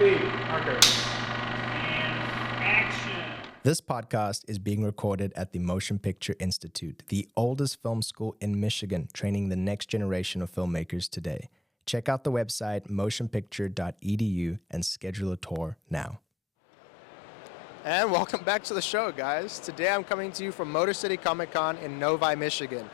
Speed. Marker. And action. This podcast is being recorded at the Motion Picture Institute, the oldest film school in Michigan, training the next generation of filmmakers today. Check out the website motionpicture.edu and schedule a tour now. And welcome back to the show, guys. Today I'm coming to you from Motor City Comic Con in Novi, Michigan.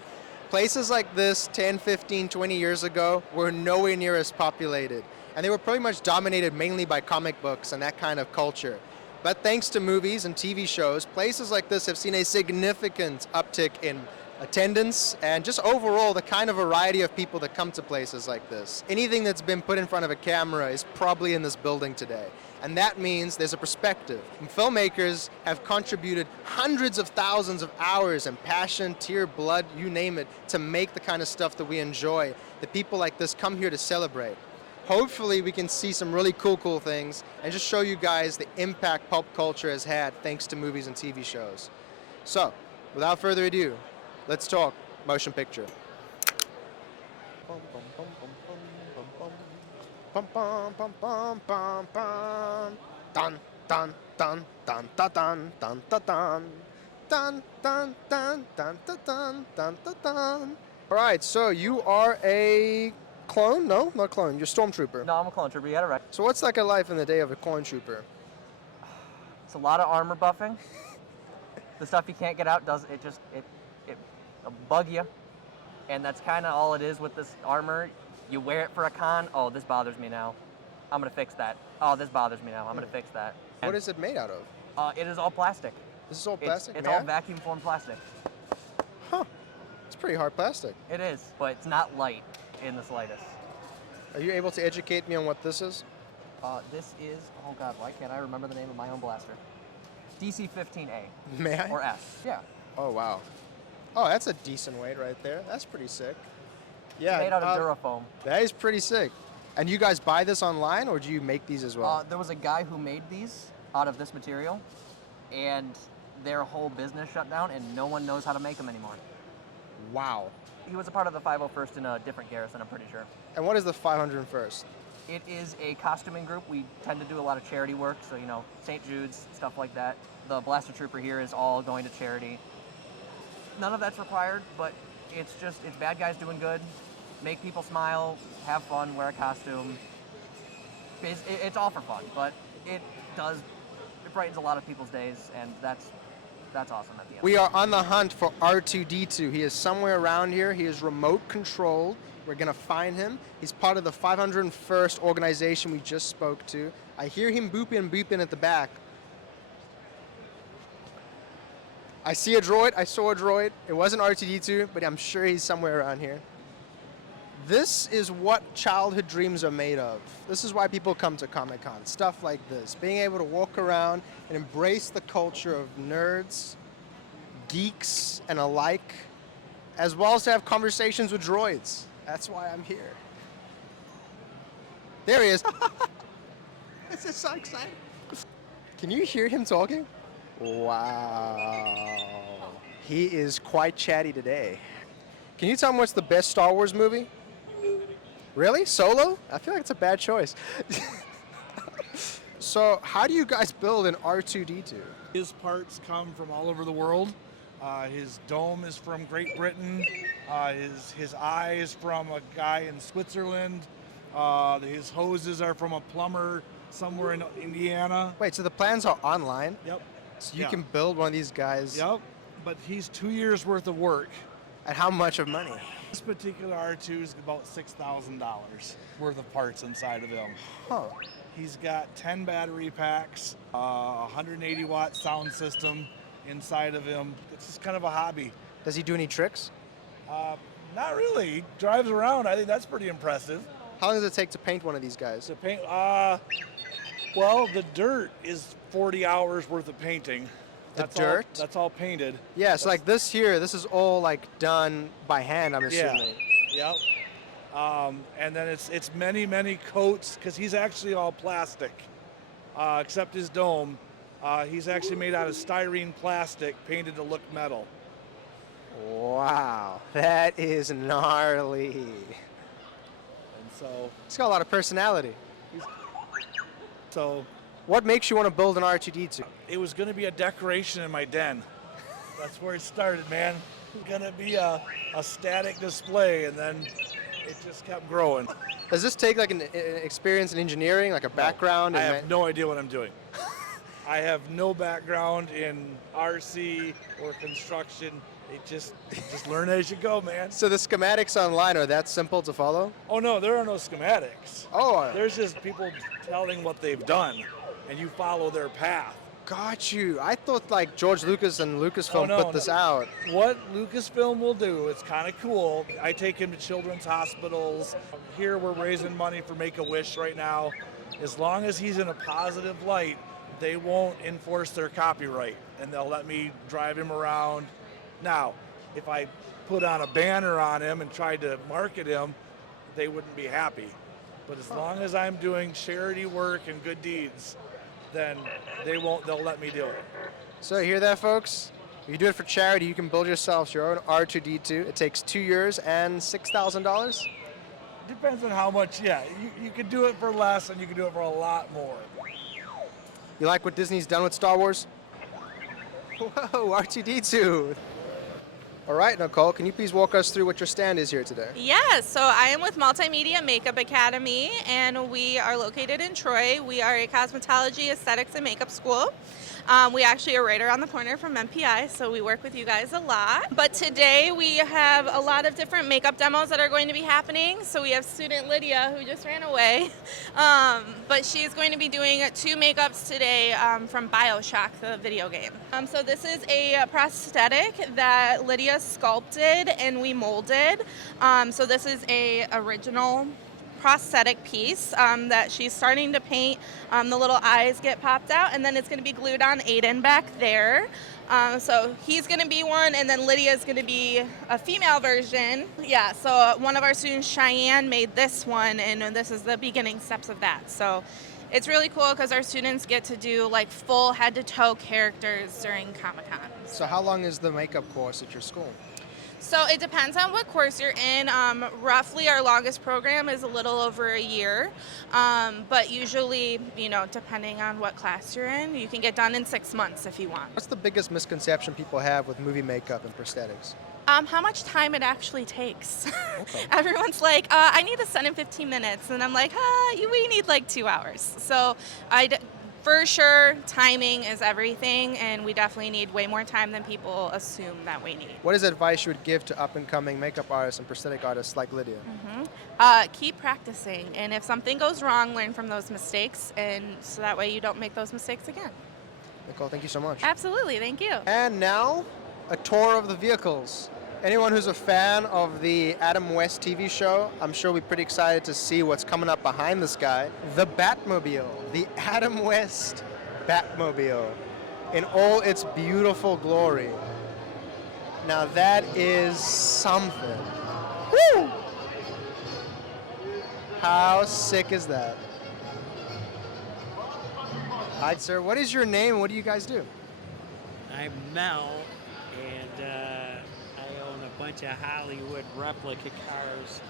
Places like this 10, 15, 20 years ago were nowhere near as populated, and they were pretty much dominated mainly by comic books and that kind of culture. But thanks to movies and TV shows, places like this have seen a significant uptick in attendance and just overall the kind of variety of people that come to places like this. Anything that's been put in front of a camera is probably in this building today. And that means there's a perspective. And filmmakers have contributed hundreds of thousands of hours and passion, tear, blood, you name it, to make the kind of stuff that we enjoy, that people like this come here to celebrate. Hopefully we can see some really cool things and just show you guys the impact pulp culture has had thanks to movies and TV shows. So, without further ado, let's talk motion picture. Dun dun dun dun dun dun dun dun dun dun dun dun dun dun. All right, so you are a clone? No, not clone. You're Stormtrooper. No, I'm a clone trooper. You had it right. So what's like a life in the day of a clone trooper? It's a lot of armor buffing. The stuff you can't get out it'll bug you, and that's kind of all it is with this armor. You wear it for a con. Oh, this bothers me now. I'm gonna fix that. Oh, this bothers me now. I'm gonna fix that. What is it made out of? It is all plastic. This is all plastic? It's all vacuum formed plastic. Huh. It's pretty hard plastic. It is, but it's not light in the slightest. Are you able to educate me on what this is? This is, oh God, why can't I remember the name of my own blaster? DC-15A. May I? Or S, yeah. Oh, wow. Oh, that's a decent weight right there. That's pretty sick. Yeah. It's made out of Durafoam. That is pretty sick. And you guys buy this online, or do you make these as well? There was a guy who made these out of this material, and their whole business shut down, and no one knows how to make them anymore. Wow. He was a part of the 501st in a different garrison, I'm pretty sure. And what is the 501st? It is a costuming group. We tend to do a lot of charity work, so, you know, St. Jude's, stuff like that. The Blaster Trooper here is all going to charity. None of that's required, but it's bad guys doing good. Make people smile, have fun, wear a costume. It's all for fun, but it brightens a lot of people's days, and that's awesome at the end. We are on the hunt for R2-D2. He is somewhere around here. He is remote controlled. We're going to find him. He's part of the 501st organization we just spoke to. I hear him booping at the back. I see a droid. I saw a droid. It wasn't R2-D2, but I'm sure he's somewhere around here. This is what childhood dreams are made of. This is why people come to Comic-Con. Stuff like this. Being able to walk around and embrace the culture of nerds, geeks, and alike, as well as to have conversations with droids. That's why I'm here. There he is. This is so exciting. Can you hear him talking? Wow. He is quite chatty today. Can you tell me what's the best Star Wars movie? Really? Solo? I feel like it's a bad choice. So, how do you guys build an R2-D2? His parts come from all over the world. His dome is from Great Britain. His eye is from a guy in Switzerland. His hoses are from a plumber somewhere in Indiana. Wait, so the plans are online? Yep. So you can build one of these guys? Yep. But he's 2 years worth of work. At how much of money? This particular R2 is about $6,000 worth of parts inside of him. Huh. He's got 10 battery packs, 180 watt sound system inside of him. It's just kind of a hobby. Does he do any tricks? Not really. He drives around. I think that's pretty impressive. How long does it take to paint one of these guys? To paint, well, the dirt is 40 hours worth of painting. Dirt? That's all painted. Yeah, so like this here, this is all like done by hand, I'm assuming. Yeah. Yep. And then it's many coats, because he's actually all plastic, except his dome. He's actually made out of styrene plastic, painted to look metal. Wow, that is gnarly. And so He's got a lot of personality. So What makes you want to build an R2D2? it was going to be a decoration in my den. That's where it started, man. It was going to be a static display, and then it just kept growing. Does this take like an experience in engineering, like a background? I in have no idea what I'm doing. I have no background in RC or construction. It just learn as you go, man. So the schematics online are that simple to follow? Oh no, there are no schematics. Oh, There's just people telling what they've done, and you follow their path. got you. I thought like George Lucas and Lucasfilm Oh, no, put this no. out. What Lucasfilm will do, it's kind of cool. I take him to children's hospitals. Here we're raising money for Make-A-Wish right now. As long as he's in a positive light, they won't enforce their copyright, and they'll let me drive him around. Now, if I put on a banner on him and tried to market him, they wouldn't be happy. But as long as I'm doing charity work and good deeds, then they'll let me do it. So you hear that, folks? If you do it for charity, you can build yourselves your own R2D2. It takes 2 years and $6,000. Depends on how much, yeah. You can do it for less and you can do it for a lot more. You like what Disney's done with Star Wars? Whoa, R2D2. All right, Nicole, can you please walk us through what your stand is here today? Yes, so I am with Multimedia Makeup Academy, and we are located in Troy. We are a cosmetology, aesthetics, and makeup school. We actually are right around the corner from MPI, so we work with you guys a lot. But today we have a lot of different makeup demos that are going to be happening. So we have student Lydia, who just ran away, but she's going to be doing 2 makeups today from BioShock, the video game. So this is a prosthetic that Lydia sculpted and we molded. So this is a original prosthetic piece that she's starting to paint. The little eyes get popped out, and then it's going to be glued on Aiden back there. So he's going to be one, and then Lydia's going to be a female version. Yeah, so one of our students, Cheyenne, made this one, and this is the beginning steps of that. So it's really cool because our students get to do like full head-to-toe characters during Comic-Con. So how long is the makeup course at your school? So it depends on what course you're in. Roughly our longest program is a little over a year. But usually, depending on what class you're in, you can get done in 6 months if you want. What's the biggest misconception people have with movie makeup and prosthetics? How much time it actually takes. Okay. Everyone's like, I need this done in 15 minutes. And I'm like, we need like 2 hours. So for sure, timing is everything, and we definitely need way more time than people assume that we need. What is advice you would give to up-and-coming makeup artists and prosthetic artists like Lydia? Keep practicing, and if something goes wrong, learn from those mistakes, and so that way you don't make those mistakes again. Nicole, thank you so much. Absolutely, thank you. And now, a tour of the vehicles. Anyone who's a fan of the Adam West TV show, I'm sure will be pretty excited to see what's coming up behind this guy. The Batmobile, the Adam West Batmobile, in all its beautiful glory. Now that is something. Woo! How sick is that? Hi, sir. What is your name? What do you guys do? I'm Mel, and I own a bunch of Hollywood replica cars,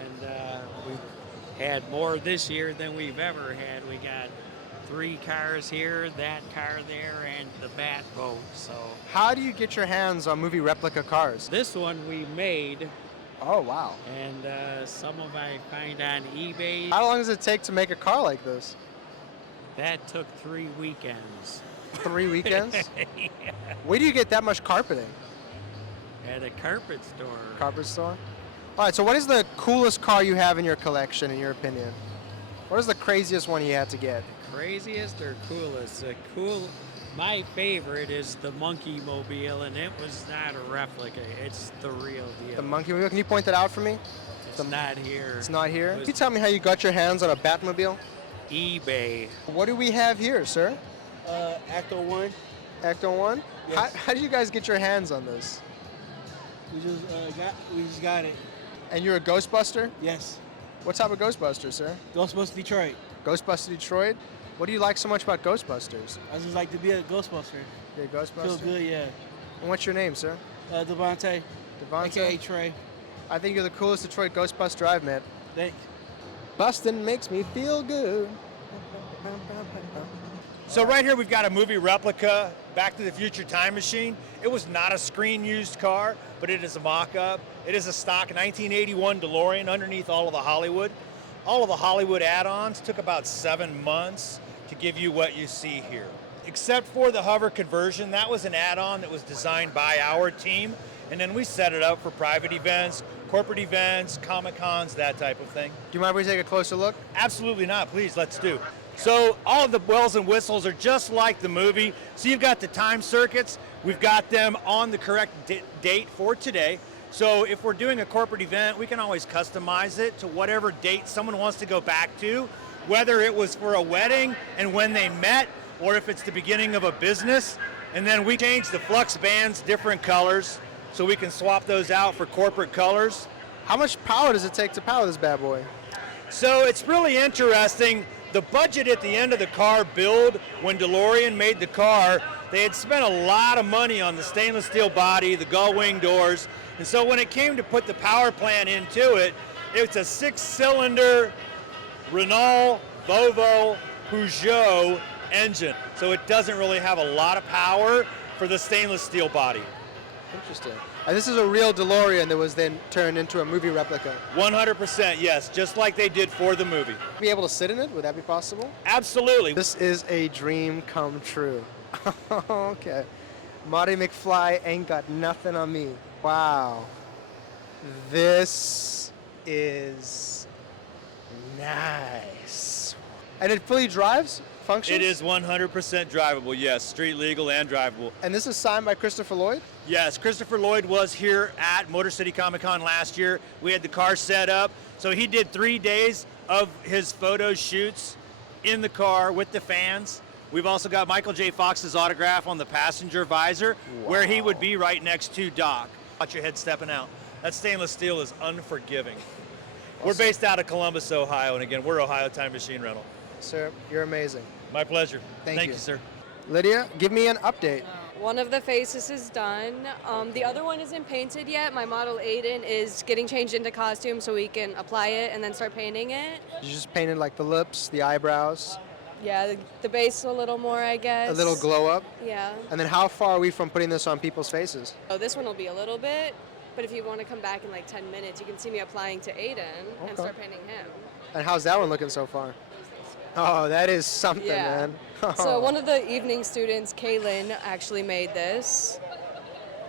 and we've had more this year than we've ever had. We got 3 cars here, that car there, and the Bat boat. So How do you get your hands on movie replica cars? this one we made, Oh, wow. and some of I find on eBay. How long does it take to make a car like this? That took 3 weekends. 3 weekends? Yeah. Where do you get that much carpeting? At a carpet store. Carpet store? All right, so what is the coolest car you have in your collection, in your opinion? What is the craziest one you had to get? Craziest or coolest? My favorite is the Monkey Mobile, and it was not a replica. It's the real deal. The Monkey Mobile? Can you point that out for me? It's not here. It's not here. It Can was you tell me how you got your hands on a Batmobile? eBay. What do we have here, sir? Acto 1. Ecto 1? Yes. How did you guys get your hands on this? We just got it. And you're a Ghostbuster? Yes. What type of Ghostbuster, sir? Ghostbusters Detroit. Ghostbuster Detroit? What do you like so much about Ghostbusters? I just like to be a Ghostbuster. You're a Ghostbuster? Feel good, yeah. And what's your name, sir? Devontae, Devontae? aka Trey. I think you're the coolest Detroit Ghostbuster I've met. Thanks. Bustin' makes me feel good. So right here we've got a movie replica, Back to the Future Time Machine. It was not a screen-used car, but it is a mock-up. It is a stock 1981 DeLorean underneath all of the Hollywood. All of the Hollywood add-ons took about 7 months to give you what you see here. Except for the hover conversion, that was an add-on that was designed by our team, and then we set it up for private events, corporate events, Comic-Cons, that type of thing. Do you mind if we take a closer look? Absolutely not. Please, let's do. So all of the bells and whistles are just like the movie. So you've got the time circuits. We've got them on the correct date for today. So if we're doing a corporate event, we can always customize it to whatever date someone wants to go back to, whether it was for a wedding and when they met, or if it's the beginning of a business. And then we change the flux bands, different colors, so we can swap those out for corporate colors. How much power does it take to power this bad boy? So it's really interesting. The budget at the end of the car build, when DeLorean made the car, they had spent a lot of money on the stainless steel body, the gull wing doors, and so when it came to put the power plant into it, it's a 6-cylinder Renault, Volvo, Peugeot engine. So it doesn't really have a lot of power for the stainless steel body. Interesting. And this is a real DeLorean that was then turned into a movie replica. 100%, yes, just like they did for the movie. Be able to sit in it? Would that be possible? Absolutely. This is a dream come true. Okay. Marty McFly ain't got nothing on me. Wow. This is nice. And it fully drives? Functions? It is 100% drivable, yes, street legal and drivable. And this is signed by Christopher Lloyd? Yes, Christopher Lloyd was here at Motor City Comic Con last year. We had the car set up. So he did 3 days of his photo shoots in the car with the fans. We've also got Michael J. Fox's autograph on the passenger visor, where he would be right next to Doc. Watch your head stepping out. That stainless steel is unforgiving. Awesome. We're based out of Columbus, Ohio, and again, we're Ohio Time Machine Rental. Sir, you're amazing. My pleasure. Thank you, sir. Lydia, give me an update. One of the faces is done. The other one isn't painted yet. My model Aiden is getting changed into costume so we can apply it and then start painting it. You just painted like the lips, the eyebrows. Yeah, the base a little more, I guess. A little glow up. Yeah. And then how far are we from putting this on people's faces? So this one will be a little bit, but if you want to come back in like 10 minutes, you can see me applying to Aiden and start painting him. And how's that one looking so far? Oh, that is something, Yeah. man. So one of the evening students, Kaylin, actually made this.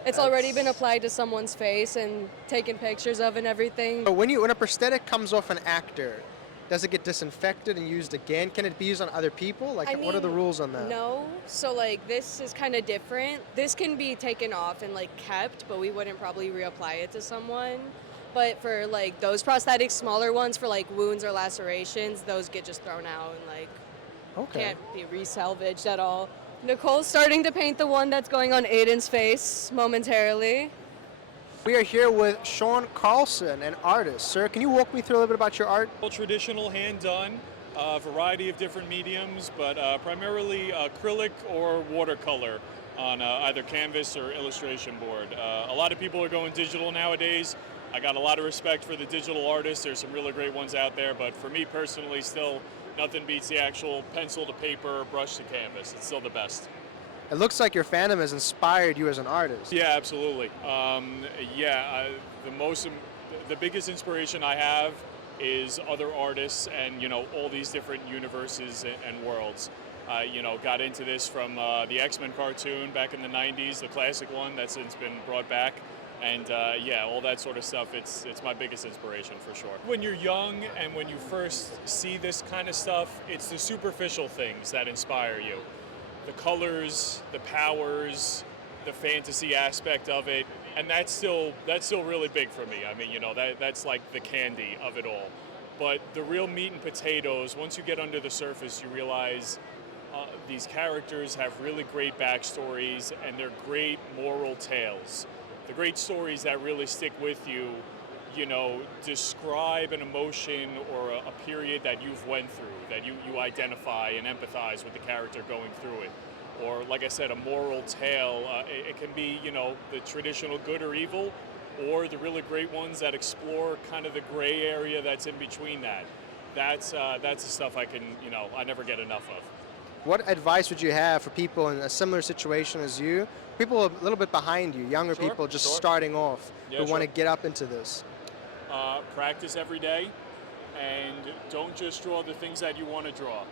It's already been applied to someone's face and taken pictures of and everything. So when a prosthetic comes off an actor, does it get disinfected and used again? Can it be used on other people? Like, what are the rules on that? No. So, like, this is kind of different. This can be taken off and, like, kept, but we wouldn't probably reapply it to someone. But for, like, those prosthetics, smaller ones for, like, wounds or lacerations, those get just thrown out and, like, can't be resalvaged at all. Nicole's starting to paint the one that's going on Aiden's face momentarily. We are here with Sean Carlson, an artist. Sir, can you walk me through a little bit about your art? Traditional hand-done, a variety of different mediums, but primarily acrylic or watercolor on either canvas or illustration board. A lot of people are going digital nowadays. I got a lot of respect for the digital artists. There's some really great ones out there, but for me personally, still nothing beats the actual pencil to paper, brush to canvas. It's still the best. It looks like your fandom has inspired you as an artist. Yeah, absolutely. The biggest inspiration I have is other artists and, you know, all these different universes and worlds. Got into this from the X-Men cartoon back in the 90s, the classic one that's since been brought back. And all that sort of stuff, it's my biggest inspiration for sure. When you're young and when you first see this kind of stuff, it's the superficial things that inspire you. The colors, the powers, the fantasy aspect of it, and that's still really big for me. I mean, you know, that's like the candy of it all. But the real meat and potatoes, once you get under the surface, you realize these characters have really great backstories and they're great moral tales. The great stories that really stick with you, you know, describe an emotion or a period that you've went through, that you identify and empathize with the character going through it. Or, like I said, a moral tale. It can be, you know, the traditional good or evil, or the really great ones that explore kind of the gray area that's in between that. that's the stuff I can, I never get enough of. What advice would you have for people in a similar situation as you? People a little bit behind you, younger Sure, people just sure. starting off Yeah, who want to sure. get up into this. Practice every day, and don't just draw the things that you want to draw.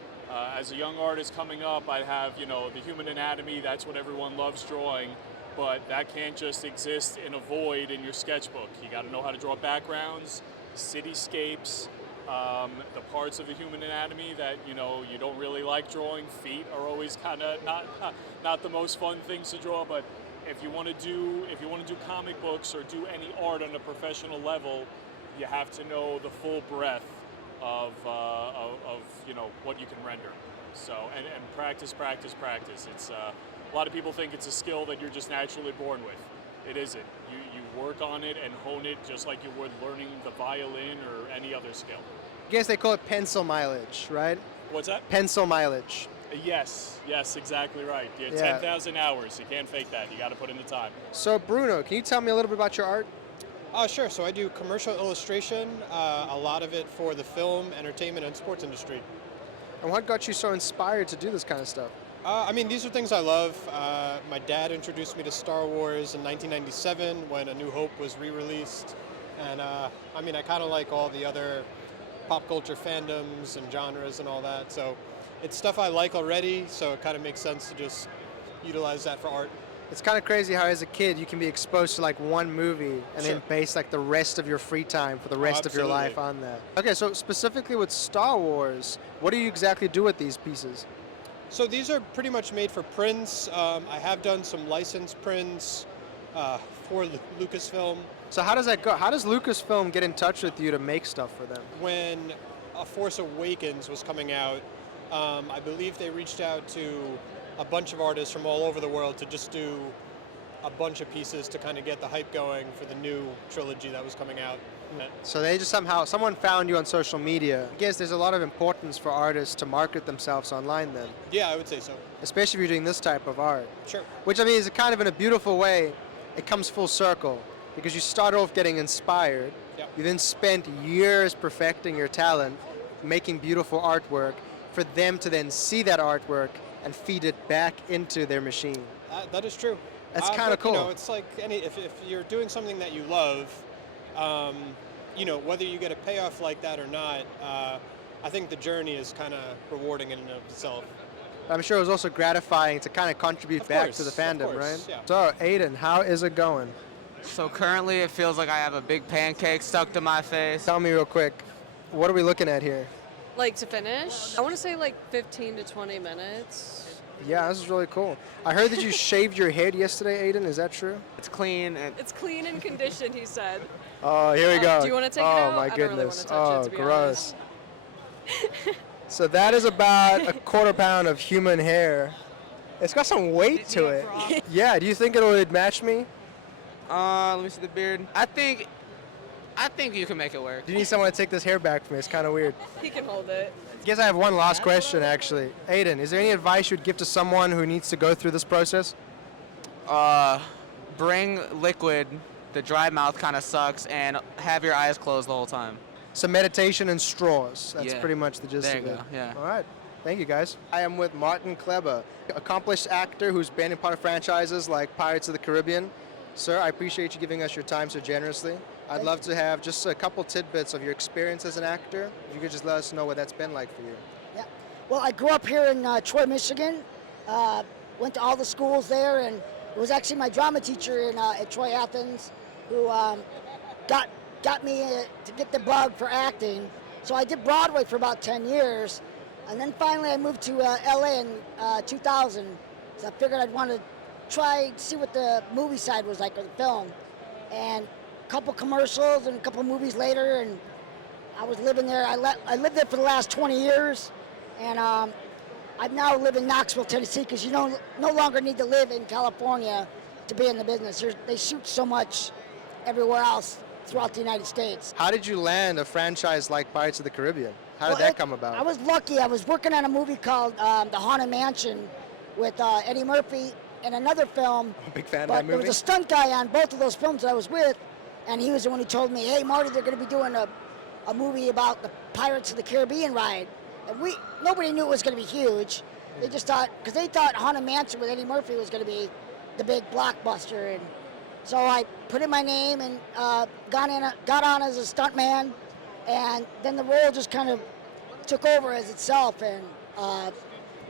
As a young artist coming up, I have, the human anatomy, that's what everyone loves drawing, but that can't just exist in a void in your sketchbook. You got to know how to draw backgrounds, cityscapes, the parts of the human anatomy that, you don't really like drawing. Feet are always kind of not the most fun things to draw, but if you want to do comic books or do any art on a professional level, you have to know the full breadth of what you can render. So and practice. It's a lot of people think it's a skill that you're just naturally born with. It isn't. You work on it and hone it just like you would learning the violin or any other skill. I guess they call it pencil mileage, right? What's that? Pencil mileage. Yes, exactly right. Yeah, Yeah. 10,000 hours. You can't fake that. You got to put in the time. So Bruno, can you tell me a little bit about your art? Sure. So I do commercial illustration, a lot of it for the film, entertainment, and sports industry. And what got you so inspired to do this kind of stuff? These are things I love. My dad introduced me to Star Wars in 1997 when A New Hope was re-released. And I kind of like all the other pop culture fandoms and genres and all that. So it's stuff I like already, so it kind of makes sense to just utilize that for art. It's kind of crazy how as a kid you can be exposed to like one movie and Sure. then base like the rest of your free time for the rest of your absolutely. life on that. Okay, so specifically with Star Wars, what do you exactly do with these pieces? So these are pretty much made for prints. I have done some licensed prints for Lucasfilm. So how does that go? How does Lucasfilm get in touch with you to make stuff for them? When A Force Awakens was coming out, I believe they reached out to a bunch of artists from all over the world to just do a bunch of pieces to kind of get the hype going for the new trilogy that was coming out. So they just someone found you on social media. I guess there's a lot of importance for artists to market themselves online then, Yeah, I would say so. especially if you're doing this type of art. Sure. Which I mean is kind of in a beautiful way, it comes full circle because you start off getting inspired. Yep. You then spent years perfecting your talent, making beautiful artwork for them to then see that artwork and feed it back into their machine. That is true. That's kinda but, cool. It's like if you're doing something that you love, whether you get a payoff like that or not, I think the journey is kind of rewarding in and of itself. I'm sure it was also gratifying to kind of contribute Of back course, to the of fandom, course, right? yeah. So, Aiden, how is it going? So currently it feels like I have a big pancake stuck to my face. Tell me real quick, what are we looking at here? Like to finish, I want to say like 15 to 20 minutes. Yeah, this is really cool. I heard that you shaved your head yesterday, Aiden. Is that true? It's clean and It's clean and conditioned, he said. Oh, here we go. Do you wanna take it oh, out? my I don't really goodness. wanna touch it, oh, to be gross. So that is about a quarter pound of human hair. It's got some weight to it. Yeah, do you think it would match me? let me see the beard. I think you can make it work. Do you need someone to take this hair back from me? It's kind of weird. He can hold it. I guess I have one last question, actually. Aiden, is there any advice you'd give to someone who needs to go through this process? Bring liquid. The dry mouth kind of sucks, and have your eyes closed the whole time. So meditation and straws. That's Yeah. pretty much the gist There of you it. go, yeah. All right. Thank you, guys. I am with Martin Kleber, accomplished actor who's been in part of franchises like Pirates of the Caribbean. Sir, I appreciate you giving us your time so generously. I'd love to have just a couple tidbits of your experience as an actor. If you could just let us know what that's been like for you. Yeah. Well, I grew up here in Troy, Michigan. Went to all the schools there, and it was actually my drama teacher at Troy Athens who got me to get the bug for acting. So I did Broadway for about 10 years, and then finally I moved to LA in 2000. So I figured I'd want to see what the movie side was like of the film. And a couple commercials and a couple movies later, and I was living there. I lived there for the last 20 years, and I now live in Knoxville, Tennessee, because you no longer need to live in California to be in the business. They shoot so much everywhere else throughout the United States. How did you land a franchise like Pirates of the Caribbean? How did that come about? I was lucky. I was working on a movie called The Haunted Mansion with Eddie Murphy and another film. I'm a big fan of But that there movie. was a stunt guy on both of those films that I was with, and he was the one who told me, hey, Marty, they're going to be doing a a movie about the Pirates of the Caribbean ride, and nobody knew it was going to be huge. They just thought, because they thought Haunted Mansion with Eddie Murphy was going to be the big blockbuster, and so I put in my name and got on as a stuntman, and then the role just kind of took over as itself, and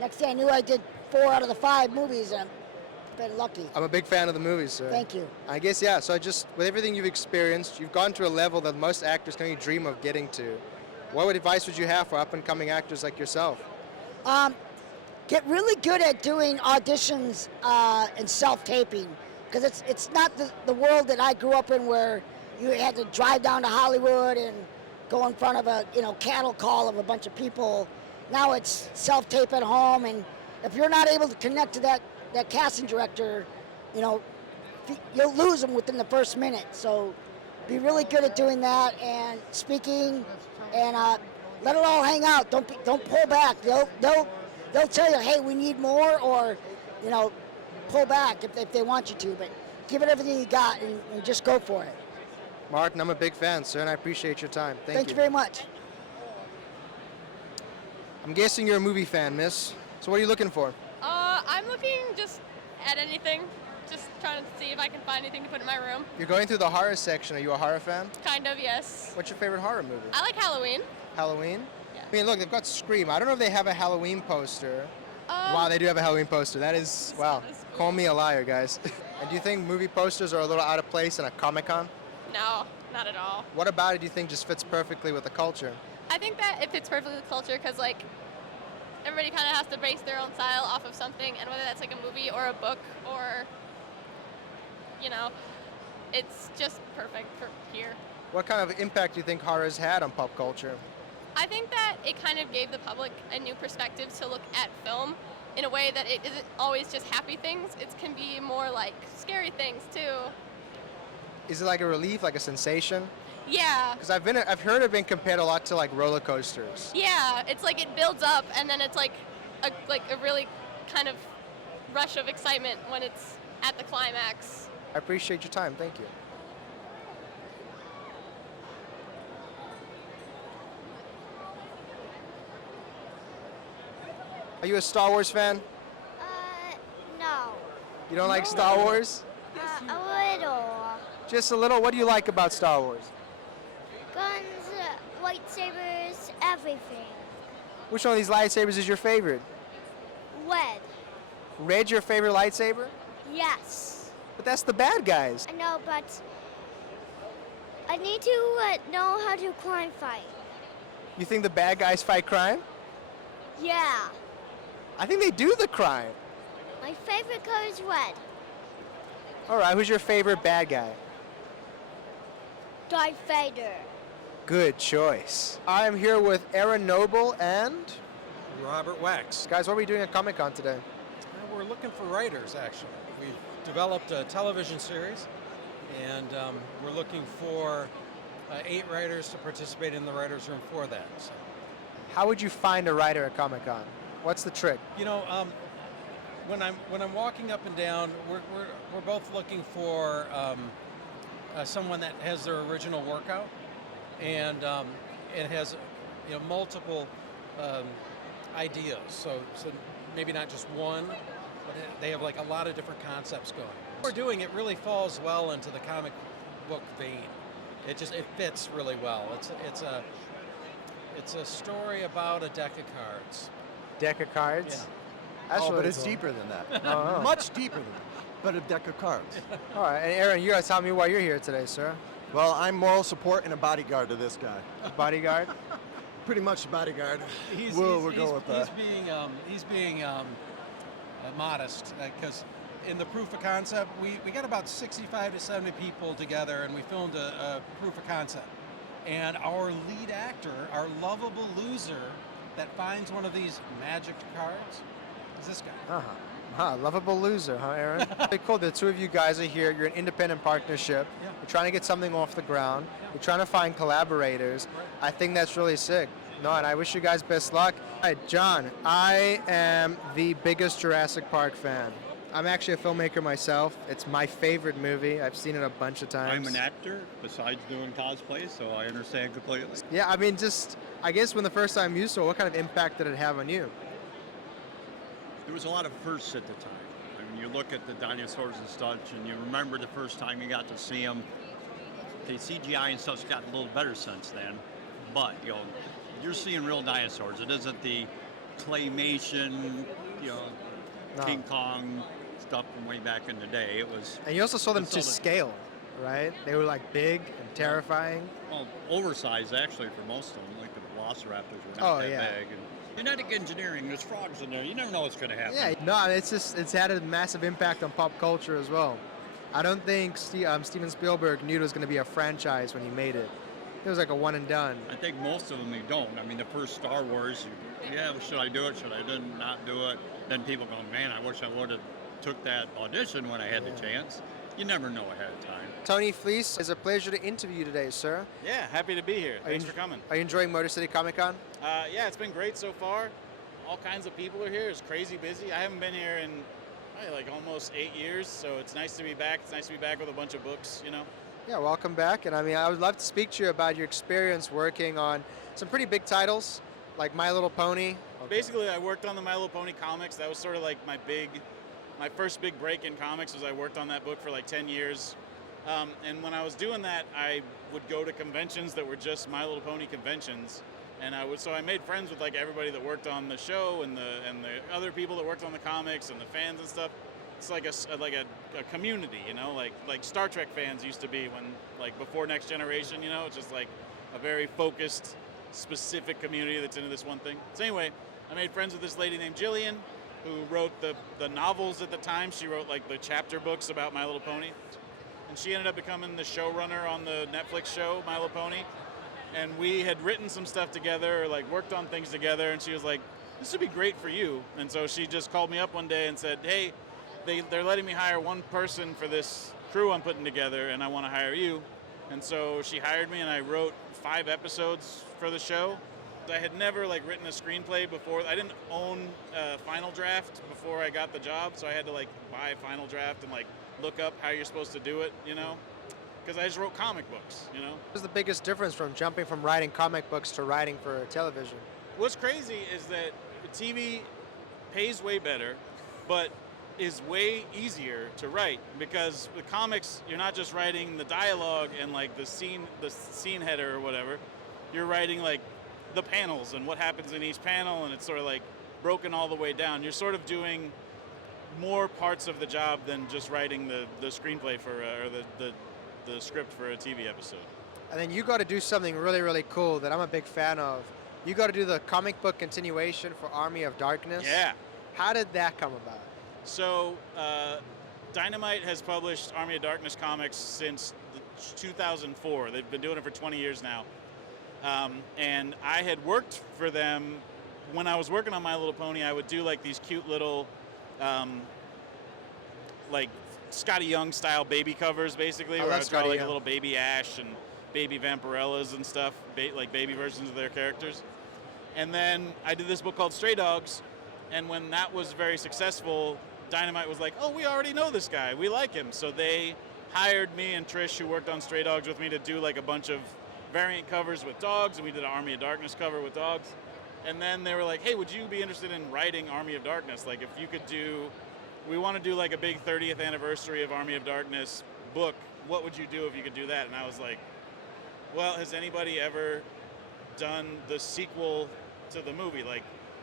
next thing I knew, I did 4 out of the 5 movies, and I've been lucky. I'm a big fan of the movies, sir. Thank you. I guess, yeah, so with everything you've experienced, you've gone to a level that most actors can only dream of getting to. What advice would you have for up-and-coming actors like yourself? Get really good at doing auditions and self-taping, because it's not the world that I grew up in where you had to drive down to Hollywood and go in front of a cattle call of a bunch of people. Now it's self-tape at home, and if you're not able to connect to that casting director, you'll lose them within the first minute. So be really good at doing that and speaking, and let it all hang out. Don't pull back. They'll tell you, hey, we need more, or pull back if they want you to. But give it everything you got and just go for it. Martin, I'm a big fan, sir, and I appreciate your time. Thank you very much. I'm guessing you're a movie fan, miss. So what are you looking for? I'm looking just at anything. Just trying to see if I can find anything to put in my room. You're going through the horror section. Are you a horror fan? Kind of, yes. What's your favorite horror movie? I like Halloween. Halloween? Yeah. I mean, look, they've got Scream. I don't know if they have a Halloween poster. Wow, they do have a Halloween poster. That is, wow. Call me a liar, guys. And do you think movie posters are a little out of place in a Comic-Con? No, not at all. What about it do you think just fits perfectly with the culture? I think that it fits perfectly with culture because, everybody kind of has to base their own style off of something, and whether that's like a movie or a book or, it's just perfect for here. What kind of impact do you think horror has had on pop culture? I think that it kind of gave the public a new perspective to look at film in a way that it isn't always just happy things. It can be more like scary things too. Is it like a relief, like a sensation? Yeah. Because I've heard it being compared a lot to like roller coasters. Yeah, it's like it builds up and then it's like a really kind of rush of excitement when it's at the climax. I appreciate your time. Thank you. Are you a Star Wars fan? No. You don't like Star Wars? A little. Just a little? What do you like about Star Wars? Guns, lightsabers, everything. Which one of these lightsabers is your favorite? Red. Red's your favorite lightsaber? Yes. But that's the bad guys. I know, but I need to know how to crime fight. You think the bad guys fight crime? Yeah. I think they do the crime. My favorite color is red. All right, who's your favorite bad guy? Darth Vader. Good choice. I'm here with Aaron Noble and Robert Wax. Guys, what are we doing at Comic-Con today? We're looking for writers, actually. We've developed a television series, and we're looking for 8 writers to participate in the writers' room for that. So. How would you find a writer at Comic-Con? What's the trick? When I'm walking up and down, we're both looking for someone that has their original work out, and it has multiple ideas. So maybe not just one, but they have like a lot of different concepts going. What we're doing, it really falls well into the comic book vein. It fits really well. It's a story about a deck of cards. Deck of cards? Yeah. That's but really it's cool. deeper than that. Oh. Much deeper than that. But a deck of cards. All right, and Aaron, you gotta tell me why you're here today, sir. Well, I'm moral support and a bodyguard to this guy. Bodyguard? Pretty much a bodyguard. He's being modest because in the proof of concept, we got about 65 to 70 people together, and we filmed a proof of concept. And our lead actor, our lovable loser that finds one of these magic cards, is this guy. Lovable loser, huh, Aaron? Pretty cool. The two of you guys are here. You're an independent partnership. Yeah. You're trying to get something off the ground. You're trying to find collaborators. I think that's really sick. No, and I wish you guys best luck. All right, John, I am the biggest Jurassic Park fan. I'm actually a filmmaker myself. It's my favorite movie. I've seen it a bunch of times. I'm an actor besides doing cosplay, so I understand completely. Yeah, I mean, just, I guess when the first time you saw it, what kind of impact did it have on you? There was a lot of firsts at the time. I mean, you look at the dinosaurs and such, and you remember the first time you got to see them. The CGI and stuff's gotten a little better since then, but you're seeing real dinosaurs. It isn't the claymation, No. King Kong stuff from way back in the day. It was. And you also saw them to scale, right? They were like big and terrifying. Well, oversized actually for most of them. Like the velociraptors were not that big. And genetic engineering, there's frogs in there. You never know what's going to happen. Yeah, no, it's had a massive impact on pop culture as well. I don't think Steven Spielberg knew it was going to be a franchise when he made it. It was like a one and done. I think most of them they don't. I mean, the first Star Wars, should I do it? Should I not do it? Then people go, man, I wish I would have took that audition when I had the chance. You never know ahead of time. Tony Fleece, it's a pleasure to interview you today, sir. Yeah, happy to be here. Thanks for coming. Are you enjoying Motor City Comic Con? Yeah, it's been great so far. All kinds of people are here. It's crazy busy. I haven't been here in like almost 8 years, so it's nice to be back. It's nice to be back with a bunch of books, Yeah, welcome back. And I mean, I would love to speak to you about your experience working on some pretty big titles, like My Little Pony. Basically, I worked on the My Little Pony comics. That was sort of like my first big break in comics was I worked on that book for like 10 years. And when I was doing that, I would go to conventions that were just My Little Pony conventions. And so I made friends with like everybody that worked on the show and the other people that worked on the comics and the fans and stuff. It's like a community, like Star Trek fans used to be when like before Next Generation, it's just like a very focused, specific community that's into this one thing. So anyway, I made friends with this lady named Jillian, who wrote the novels at the time. She wrote like the chapter books about My Little Pony. And she ended up becoming the showrunner on the Netflix show, My Little Pony. And we had written some stuff together, like worked on things together, and she was like, this would be great for you. And so she just called me up one day and said, hey, they're letting me hire one person for this crew I'm putting together, and I want to hire you. And so she hired me, and I wrote 5 episodes for the show. I had never like written a screenplay before. I didn't own Final Draft before I got the job, so I had to like buy Final Draft and like look up how you're supposed to do it, because I just wrote comic books, What's the biggest difference from jumping from writing comic books to writing for television? What's crazy is that TV pays way better, but is way easier to write, because with comics, you're not just writing the dialogue and like the scene header or whatever. You're writing like the panels and what happens in each panel, and it's sort of like broken all the way down. You're sort of doing more parts of the job than just writing the screenplay for or the script for a TV episode. And then you got to do something really, really cool that I'm a big fan of. You got to do the comic book continuation for Army of Darkness. Yeah. How did that come about? So, Dynamite has published Army of Darkness comics since 2004. They've been doing it for 20 years now. And I had worked for them when I was working on My Little Pony. I would do like these cute little, like Scotty Young style baby covers, basically, where I would draw like a little baby Ash and baby Vampirellas and stuff, like baby versions of their characters. And then I did this book called Stray Dogs, and when that was very successful, Dynamite was like, oh, we already know this guy, we like him. So they hired me and Trish, who worked on Stray Dogs with me, to do like a bunch of variant covers with dogs, and we did an Army of Darkness cover with dogs. And then they were like, hey, would you be interested in writing Army of Darkness? Like, if you could we want to do like a big 30th anniversary of Army of Darkness book, what would you do if you could do that? And I was like, well, has anybody ever done the sequel to the movie? Like,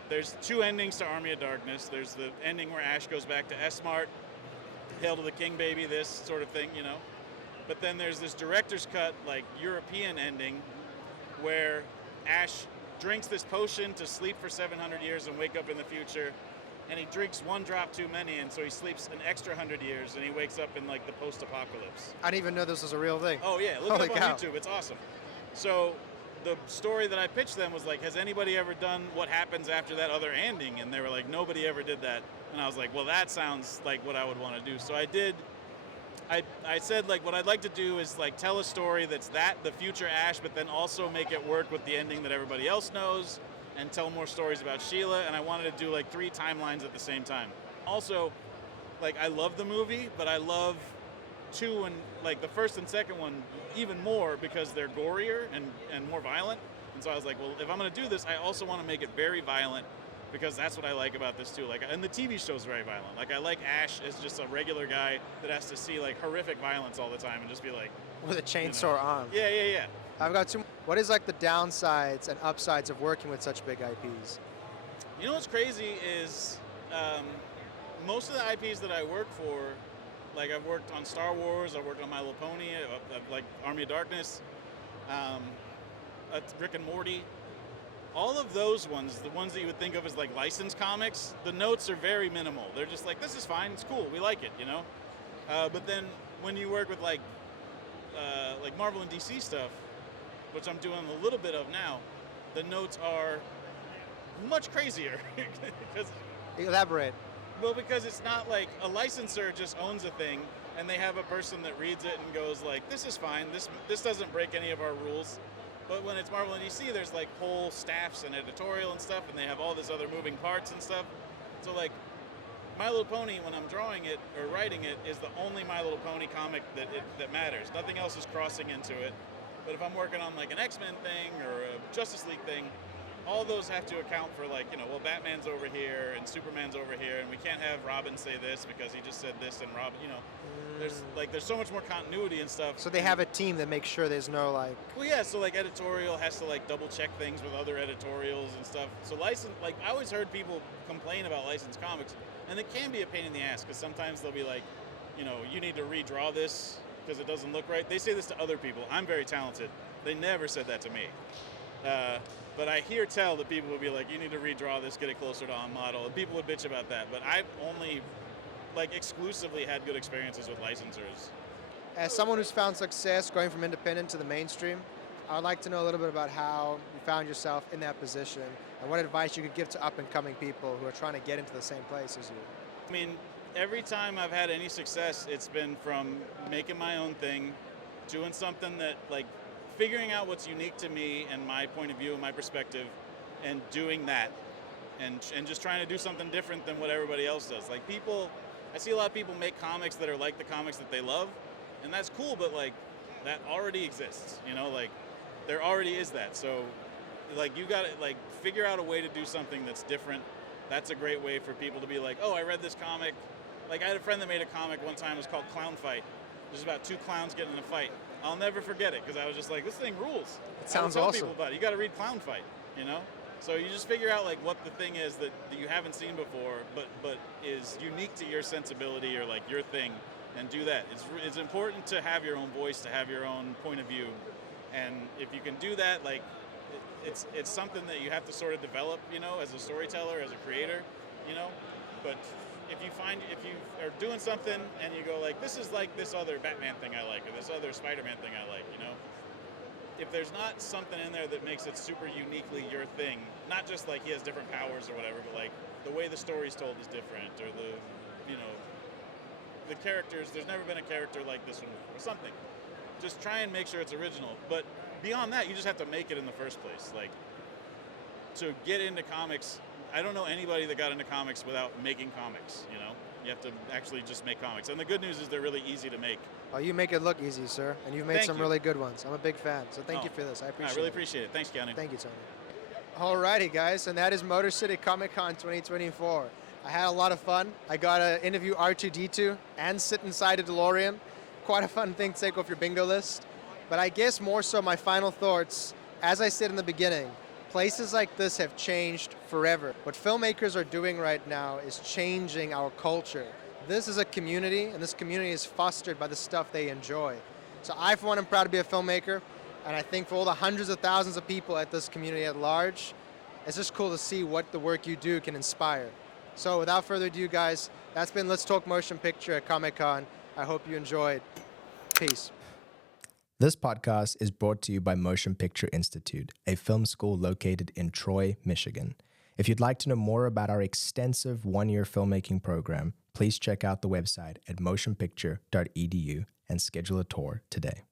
there's 2 endings to Army of Darkness. There's the ending where Ash goes back to S-Mart, Hail to the King, baby, this sort of thing, But then there's this director's cut, like, European ending, where Ash drinks this potion to sleep for 700 years and wake up in the future, and he drinks 1 drop too many, and so he sleeps an extra 100 years, and he wakes up in, like, the post-apocalypse. I didn't even know this was a real thing. Oh, yeah, look it up on YouTube. It's awesome. So the story that I pitched them was like, has anybody ever done what happens after that other ending? And they were like, nobody ever did that. And I was like, well, that sounds like what I would want to do. So I did. I said, like, what I'd like to do is like tell a story that's the future Ash, but then also make it work with the ending that everybody else knows, and tell more stories about Sheila. And I wanted to do like 3 timelines at the same time. Also, like I love the movie, but I love 2 and like the first and second one even more because they're gorier and more violent. And so I was like, well, if I'm going to do this, I also want to make it very violent because that's what I like about this too. Like, and the TV show's very violent. Like, I like Ash as just a regular guy that has to see like horrific violence all the time and just be like with a chainsaw arm. Yeah. I've got 2. What is like the downsides and upsides of working with such big IPs? You know what's crazy is most of the IPs that I work for, like I've worked on Star Wars, I've worked on My Little Pony, like Army of Darkness, Rick and Morty. All of those ones, the ones that you would think of as like licensed comics, the notes are very minimal. They're just like, this is fine, it's cool, we like it, you know? But then when you work with like Marvel and DC stuff, which I'm doing a little bit of now, the notes are much crazier. Because Elaborate. Well, because it's not like a licensor just owns a thing and they have a person that reads it and goes like, this is fine, this doesn't break any of our rules. But when it's Marvel and DC, there's like whole staffs and editorial and stuff, and they have all this other moving parts and stuff. So like My Little Pony, when I'm drawing it or writing it, is the only My Little Pony comic that matters. Nothing else is crossing into it. But if I'm working on like an X-Men thing or a Justice League thing, all those have to account for like, well, Batman's over here and Superman's over here, and we can't have Robin say this because he just said this, and Robin, there's so much more continuity and stuff. So they have a team that makes sure there's no like. Well, yeah. So like editorial has to like double check things with other editorials and stuff. So I always heard people complain about licensed comics, and it can be a pain in the ass because sometimes they'll be like, you need to redraw this because it doesn't look right. They say this to other people. I'm very talented. They never said that to me. But I hear tell that people would be like, you need to redraw this, get it closer to on model, and people would bitch about that. But I've only exclusively had good experiences with licensors. As someone who's found success going from independent to the mainstream, I would like to know a little bit about how you found yourself in that position and what advice you could give to up-and-coming people who are trying to get into the same place as you. I mean, every time I've had any success, it's been from making my own thing, doing something that figuring out what's unique to me and my point of view and my perspective, and doing that, and just trying to do something different than what everybody else does. I see a lot of people make comics that are like the comics that they love, and that's cool, but that already exists, there already is that. So you gotta figure out a way to do something that's different. That's a great way for people to be like, oh, I read this comic. I had a friend that made a comic one time, it was called Clown Fight. It was about 2 clowns getting in a fight. I'll never forget it because I was just like, this thing rules. It sounds I would tell awesome. people about it. You got to read Clown Fight, So you just figure out what the thing is that you haven't seen before, but is unique to your sensibility or your thing, and do that. It's important to have your own voice, to have your own point of view, and if you can do that, it's something that you have to sort of develop, as a storyteller, as a creator, But if you are doing something and you go this is like this other Batman thing I like, or this other Spider-Man thing I like, if there's not something in there that makes it super uniquely your thing, not just he has different powers or whatever, but the way the story's told is different, or the characters, there's never been a character like this one, or something. Just try and make sure it's original. But beyond that, you just have to make it in the first place. To get into comics, I don't know anybody that got into comics without making comics, You have to actually just make comics. And the good news is they're really easy to make. Oh, you make it look easy, sir. And you've made Thank some you. really good ones. I'm a big fan. So thank you for this. I appreciate it. I really appreciate it. Thanks, Keanu. Thank you, Tony. Alrighty, guys. And that is Motor City Comic Con 2024. I had a lot of fun. I got to interview R2-D2 and sit inside a DeLorean. Quite a fun thing to take off your bingo list. But I guess more so my final thoughts, as I said in the beginning, places like this have changed forever. What filmmakers are doing right now is changing our culture. This is a community, and this community is fostered by the stuff they enjoy. So I, for one, am proud to be a filmmaker, and I think for all the hundreds of thousands of people at this community at large, it's just cool to see what the work you do can inspire. So without further ado, guys, that's been Let's Talk Motion Picture at Comic-Con. I hope you enjoyed. Peace. This podcast is brought to you by Motion Picture Institute, a film school located in Troy, Michigan. If you'd like to know more about our extensive one-year filmmaking program, please check out the website at motionpicture.edu and schedule a tour today.